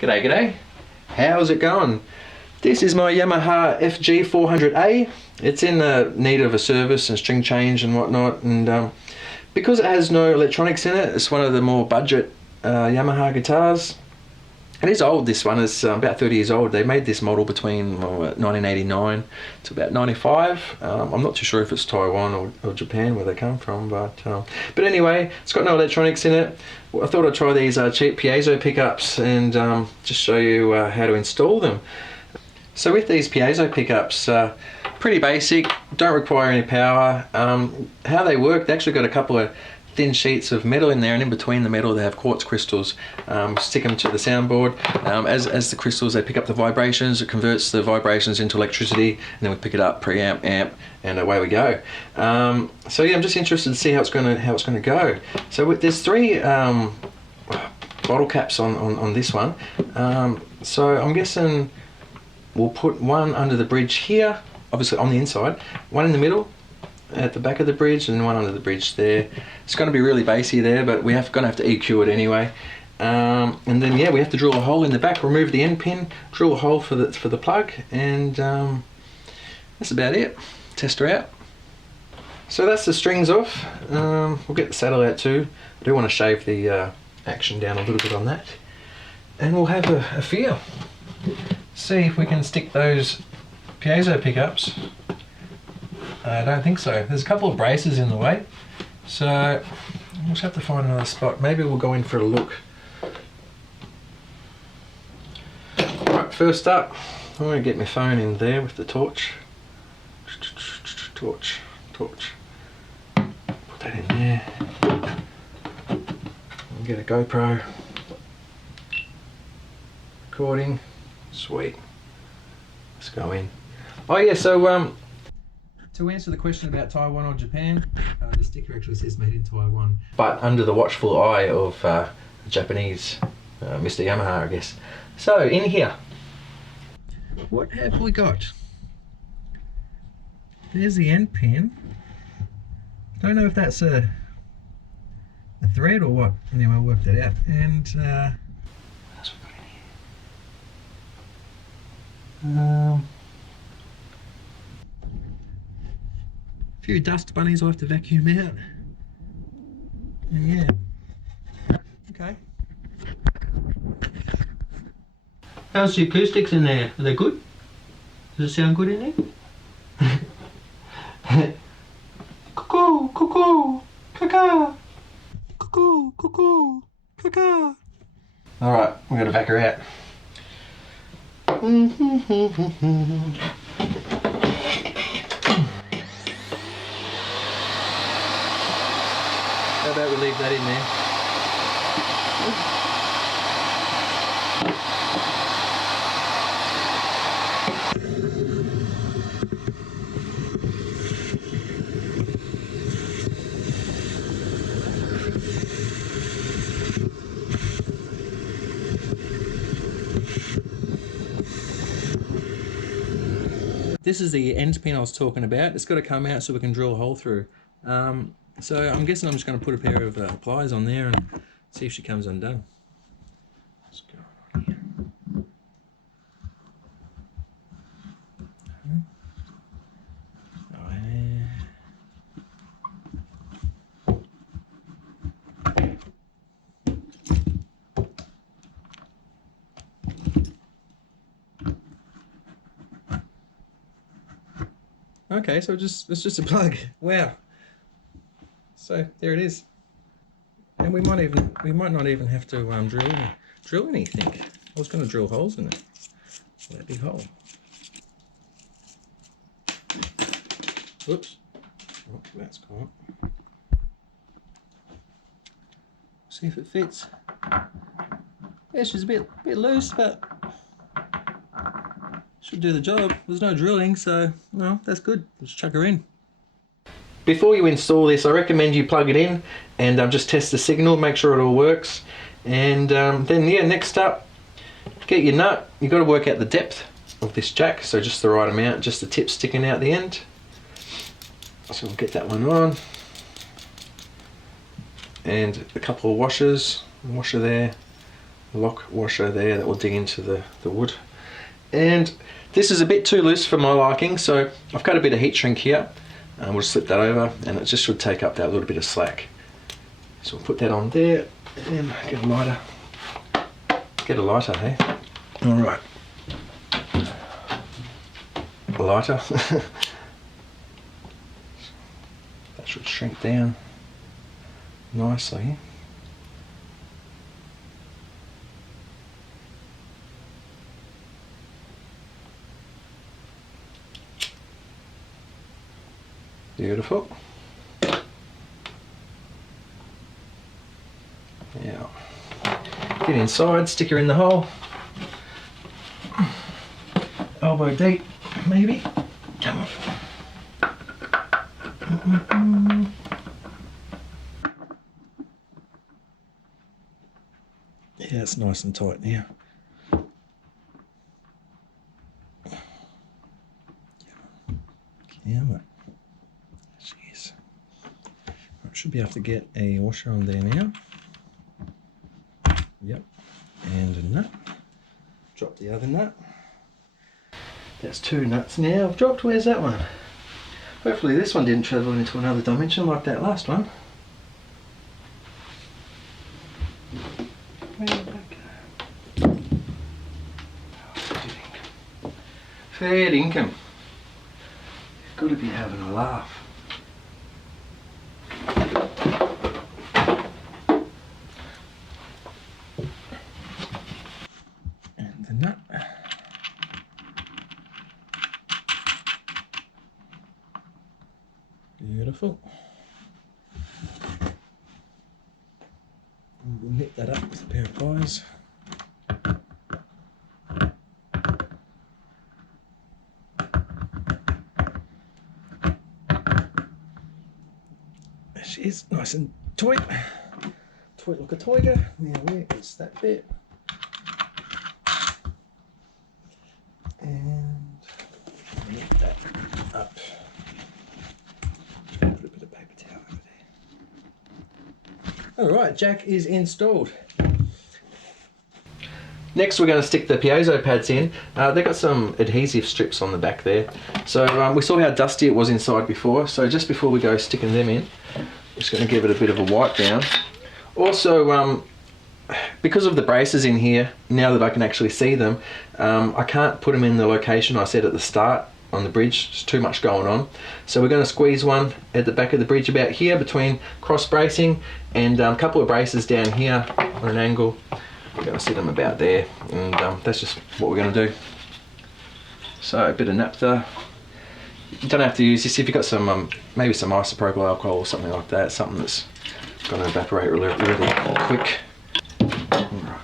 G'day, g'day. How's it going? This is my Yamaha FG400A. It's in need of a service and string change and whatnot, and because it has no electronics in it, it's one of the more budget Yamaha guitars. It is old, this one. It's about 30 years old. They made this model between 1989 to about 95. I'm not too sure if it's Taiwan or Japan where they come from, but anyway, it's got no electronics in it. I thought I'd try these cheap piezo pickups and just show you how to install them. So with these piezo pickups, pretty basic, don't require any power. How they work, they actually got a couple of thin sheets of metal in there, and in between the metal they have quartz crystals. Stick them to the soundboard. As the crystals, they pick up the vibrations. It converts the vibrations into electricity, and then we pick it up, preamp, amp, and away we go. So yeah, I'm just interested to see how it's going to go. So there's three bottle caps on this one. So I'm guessing we'll put one under the bridge here, obviously on the inside, one in the middle at the back of the bridge, and one under the bridge there. It's going to be really bassy there, but we're going to have to EQ it anyway. And then yeah, we have to drill a hole in the back, remove the end pin, drill a hole for the plug, and that's about it. Test her out. So that's the strings off. We'll get the saddle out too. I do want to shave the action down a little bit on that, and we'll have a feel. See if we can stick those piezo pickups. I don't think so. There's a couple of braces in the way, so we'll just have to find another spot. Maybe we'll go in for a look. Right, first up, I'm going to get my phone in there with the torch. Torch. Put that in there. I'll get a GoPro. Recording. Sweet. Let's go in. Oh yeah, so to answer the question about Taiwan or Japan, the sticker actually says made in Taiwan, but under the watchful eye of Japanese Mr. Yamaha, I guess. So in here, what have we got? There's the end pin. Don't know if that's a thread or what. Anyway, I'll work that out. And what else we got in here? A few dust bunnies I'll have to vacuum out. And yeah. Okay. How's the acoustics in there? Are they good? Does it sound good in there? Cuckoo, cuckoo, caca. Cuckoo, cuckoo, caca. Alright, we're gonna vac her out. How about we leave that in there? This is the end pin I was talking about. It's got to come out so we can drill a hole through. So I'm guessing I'm just going to put a pair of pliers on there and see if she comes undone. What's going on here? Okay, so it's just a plug. Wow. So there it is, and we might not even have to drill anything. I was going to drill holes in it. That big hole. Whoops. Oh, that's gone. See if it fits. Yeah, she's a bit loose, but should do the job. There's no drilling, so no, that's good. Let's chuck her in. Before you install this, I recommend you plug it in and just test the signal, make sure it all works. And then yeah, next up, get your nut. You've got to work out the depth of this jack, so just the right amount, just the tip sticking out the end. So we'll get that one on. And a couple of washers, washer there, lock washer there that will dig into the wood. And this is a bit too loose for my liking, so I've got a bit of heat shrink here, and we'll slip that over, and it just should take up that little bit of slack. So we'll put that on there, and get a lighter. Get a lighter, hey? All right. A lighter. That should shrink down nicely. Beautiful. Yeah. Get inside, stick her in the hole. Elbow deep, maybe. Come on. Yeah, it's nice and tight now. Yeah, mate. Jeez. I should be able to get a washer on there now. Yep. And a nut. Drop the other nut. That's 2 nuts now I've dropped. Where's that one? Hopefully this one didn't travel into another dimension like that last one. Where did that go? Fair dinkum. Got to be having a laugh. And the nut. Beautiful. And we'll nip that up with a pair of pliers. There she is, nice and tight. Tight like a tiger. Now where is that bit? And nip that up. Put a bit of paper towel over there. Alright, jack is installed. Next we're going to stick the piezo pads in. They've got some adhesive strips on the back there. So we saw how dusty it was inside before, so just before we go sticking them in, I'm just going to give it a bit of a wipe down. Also, because of the braces in here, now that I can actually see them, I can't put them in the location I said at the start on the bridge. There's too much going on. So we're going to squeeze one at the back of the bridge about here between cross bracing, and a couple of braces down here on an angle. We're going to sit them about there, and that's just what we're going to do. So a bit of naphtha. You don't have to use this if you've got some, maybe some isopropyl alcohol or something like that, something that's going to evaporate really quick. Right.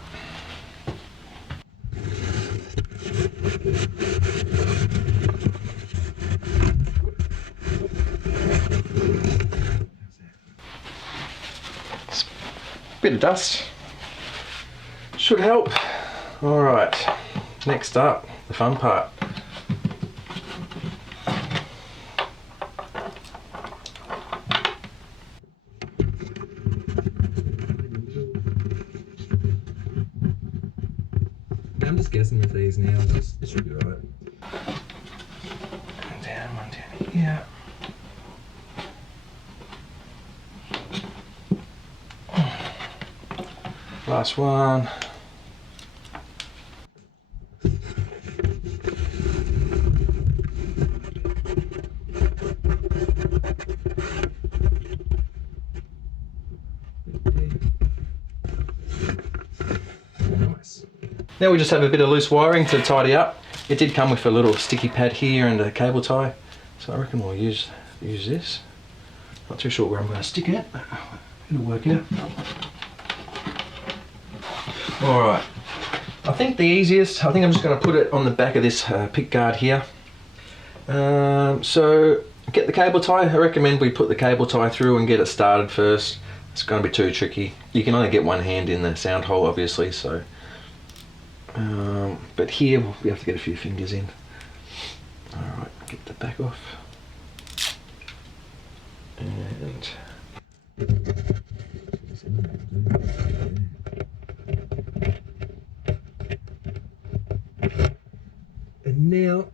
Bit of dust should help. All right, next up, the fun part. I'm just guessing with these now, it should be right. One down here. Last one. Nice. Now we just have a bit of loose wiring to tidy up. It did come with a little sticky pad here and a cable tie, so I reckon we'll use this. Not too sure where I'm going to stick it, but it'll work out. Alright, I think the easiest, I think I'm just going to put it on the back of this pick guard here. So get the cable tie. I recommend we put the cable tie through and get it started first. It's going to be too tricky. You can only get one hand in the sound hole obviously, so but here we have to get a few fingers in. Alright, get the back off. And And now,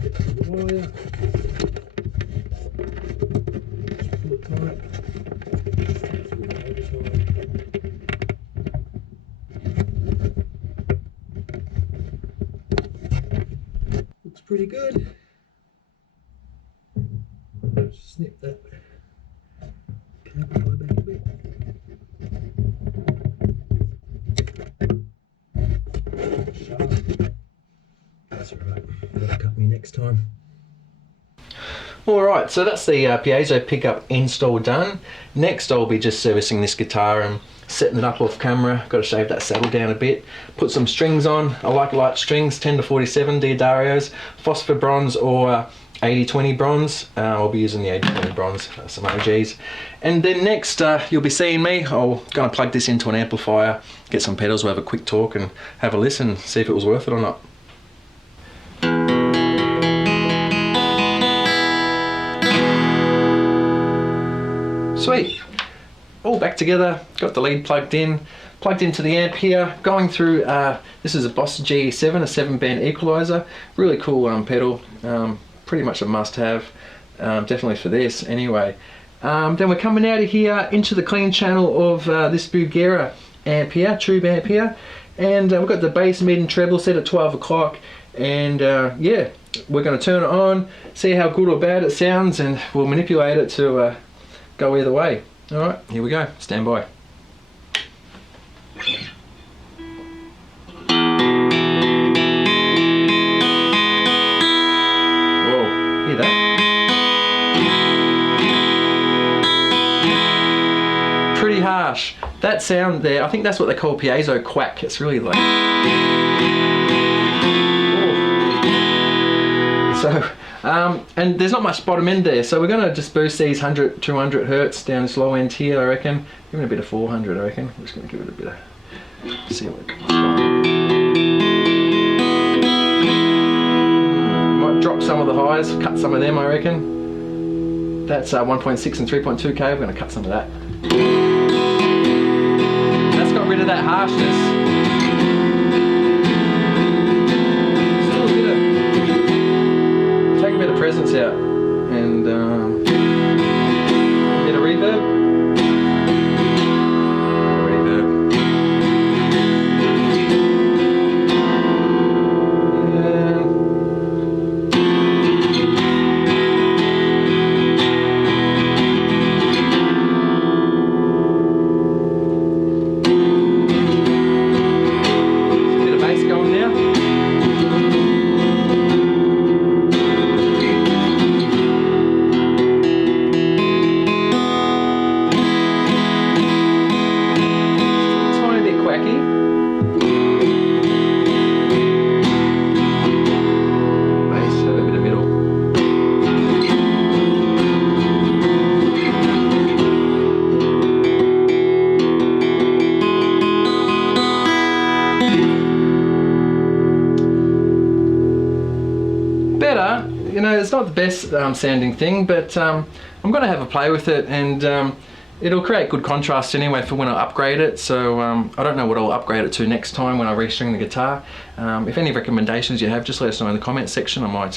get the wire, pull it tight. Looks pretty good. Snip that cable tie back a bit. Sharp. That's alright, that'll cut me next time. Alright, so that's the piezo pickup install done. Next I'll be just servicing this guitar and setting it up off camera. Got to shave that saddle down a bit. Put some strings on. I like light strings, 10 to 47 Diodarios, phosphor bronze or 80-20 bronze. I'll be using the 80-20 bronze, some OGs. And then next you'll be seeing me. I'm going to plug this into an amplifier, get some pedals, we'll have a quick talk and have a listen, see if it was worth it or not. Sweet, all back together, got the lead plugged into the amp here, going through, this is a Boss G7, a 7-band equalizer, really cool pedal, pretty much a must-have, definitely for this anyway. Then we're coming out of here into the clean channel of this Bugera amp here, tube amp here, and we've got the bass, mid and treble set at 12 o'clock, and yeah, we're going to turn it on, see how good or bad it sounds, and we'll manipulate it to go either way. Alright, here we go, stand by. Whoa, hear that? Pretty harsh. That sound there, I think that's what they call piezo quack. It's really like... Whoa. So, and there's not much bottom end there, so we're going to just boost these 100, 200 hertz down this low end here, I reckon. Give it a bit of 400, I reckon. I'm just going to give it a bit of... see what it's might drop some of the highs, cut some of them, I reckon. That's 1.6 and 3.2K, we're going to cut some of that. That's got rid of that harshness. A bit of presence out and a bit of reverb. Bit of bass going now. Better, you know, it's not the best sounding thing, but I'm going to have a play with it, and it'll create good contrast anyway for when I upgrade it. So I don't know what I'll upgrade it to next time when I restring the guitar. If any recommendations you have, just let us know in the comments section. I might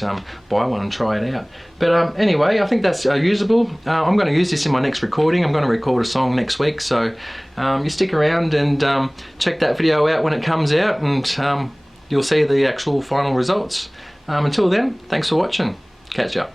buy one and try it out. But anyway, I think that's usable. I'm going to use this in my next recording. I'm going to record a song next week, so you stick around and check that video out when it comes out, and you'll see the actual final results. Until then, thanks for watching. Catch ya.